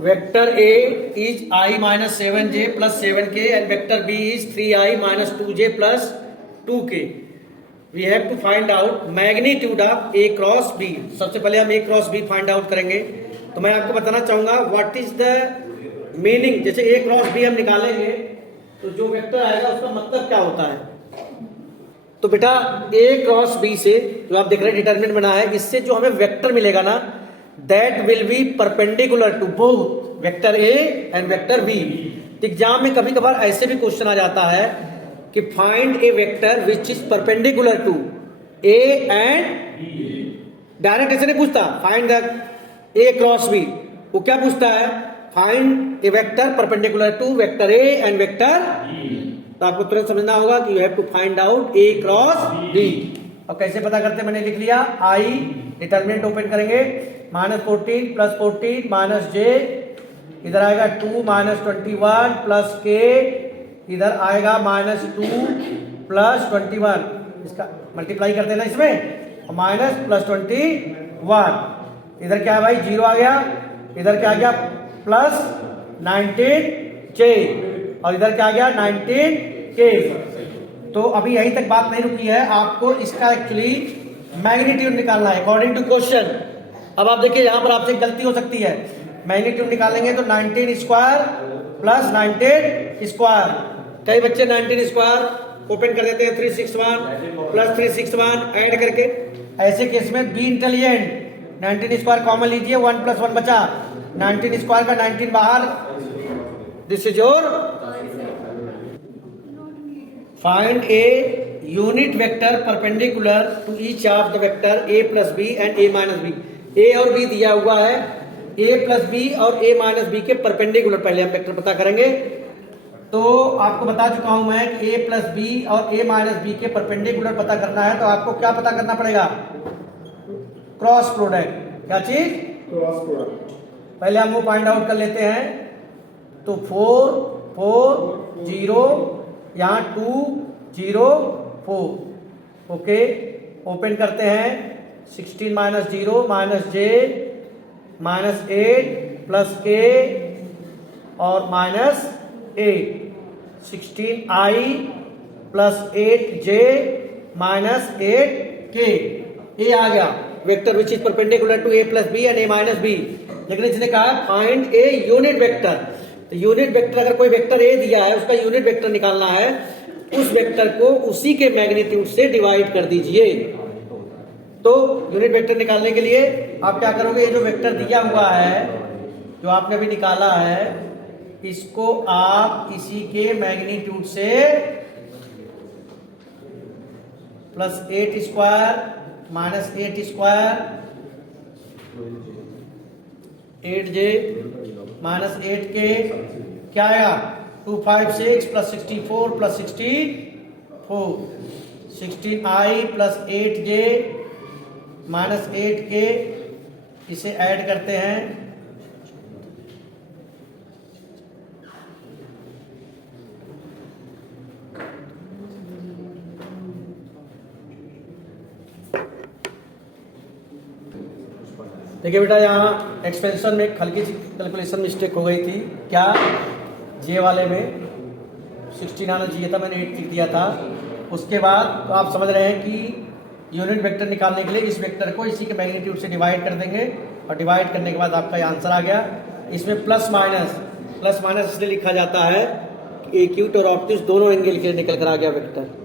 Vector A is I minus 7j plus 7k and vector B is 3I minus 2j plus 2k. We have to find out magnitude of A cross B. सबसे पहले हम A cross B find out करेंगे। तो मैं आपको बताना चाहूंगा what is the meaning. जैसे A cross B हम निकालेंगे तो जो वेक्टर आएगा उसका मतलब क्या होता है। तो बेटा A क्रॉस B से जो आप देख रहे हैं डिटरमिनेंट बना है, इससे जो हमें वेक्टर मिलेगा ना, that will be perpendicular to both vector A and vector B। Exam में कभी कभार ऐसे भी क्वेश्चन आ जाता है कि find a vector which is perpendicular to A and direct ऐसे नहीं पूछता find the A cross B। वो क्या पूछता है, find a vector perpendicular to vector A and vector B। तो आपको तुरंत समझना होगा कि you have to find out A cross B। अब कैसे पता करते हैं, मैंने लिख लिया I, डिटरमिनेंट ओपन करेंगे, -14 + 14 -j, इधर आएगा 2 - 21 + k, इधर आएगा -2 + 21, इसका मल्टीप्लाई करते हैं ना इसमें, माइनस +21, इधर क्या है भाई 0 आ गया, इधर क्या आ गया +19j और इधर क्या आ गया 19k। तो अभी यहीं तक बात नहीं रुकी है, आपको इसका एक्चुअली मैग्नीट्यूड निकालना है अकॉर्डिंग टू क्वेश्चन। अब आप देखिए यहां पर आपसे गलती हो सकती है, मैग्नीट्यूड निकालेंगे तो 19 स्क्वायर + 19 स्क्वायर, कई बच्चे 19 स्क्वायर ओपन कर देते हैं 361 + 361 ऐड करके। ऐसे केस में बी इंटेलिजेंट 19 स्क्वायर कॉमन लीजिए, 1 + 1 बचा, 19 स्क्वायर का 19 बाहर, this is your find a unit vector perpendicular to each of the vector A + B and A - B। A और B दिया हुआ है, A + B और A - B के परपेंडिकुलर पहले हम वेक्टर पता करेंगे। तो आपको बता चुका हूं मैं कि A + B और A - B के परपेंडिकुलर पता करना है, तो आपको क्या पता करना पड़ेगा, क्रॉस प्रोडक्ट। क्या चीज, क्रॉस प्रोडक्ट। पहले हम वो फाइंड आउट कर लेते हैं। तो 4 4 0, यहां 2 0 4, ओके, ओपन करते हैं, 16 - 0 -j -8 + k और -8, 16i + 8j -8k। ये आ गया vector which is perpendicular to A + B and A - B। लेकिन इसने कहा फाइंड ए यूनिट वेक्टर। तो यूनिट वेक्टर, अगर कोई वेक्टर ए दिया है उसका यूनिट वेक्टर निकालना है, उस वेक्टर को उसी के मैग्नीट्यूड से डिवाइड कर दीजिए। तो यूनिट वेक्टर निकालने के लिए आप क्या करोगे, ये जो वेक्टर दिया हुआ है जो आपने अभी निकाला है, इसको आप इसी के मैग्नीट्यूड से +8 स्क्वायर -8 स्क्वायर 8j -8k, क्या आएगा 256 + 64 + 64, 16i + 8j -8k, इसे ऐड करते हैं, देखिए बेटा यहाँ एक्सपेंशन में हल्की सी कैलकुलेशन मिस्टेक हो गई थी। क्या, जे वाले में 16 आना चाहिए था, मैंने 8 लिख दिया था। उसके बाद तो आप समझ रहे हैं कि यूनिट वेक्टर निकालने के लिए इस वेक्टर को इसी के मैग्नीट्यूड से डिवाइड कर देंगे, और डिवाइड करने के बाद आपका आंसर आ गया। इसमें प्लस माइनस इसलिए लिखा जाता है कि एक्यूट और ऑब्ट्यूस दोनों एंगल के लिए निकल कर आ गया वेक्टर।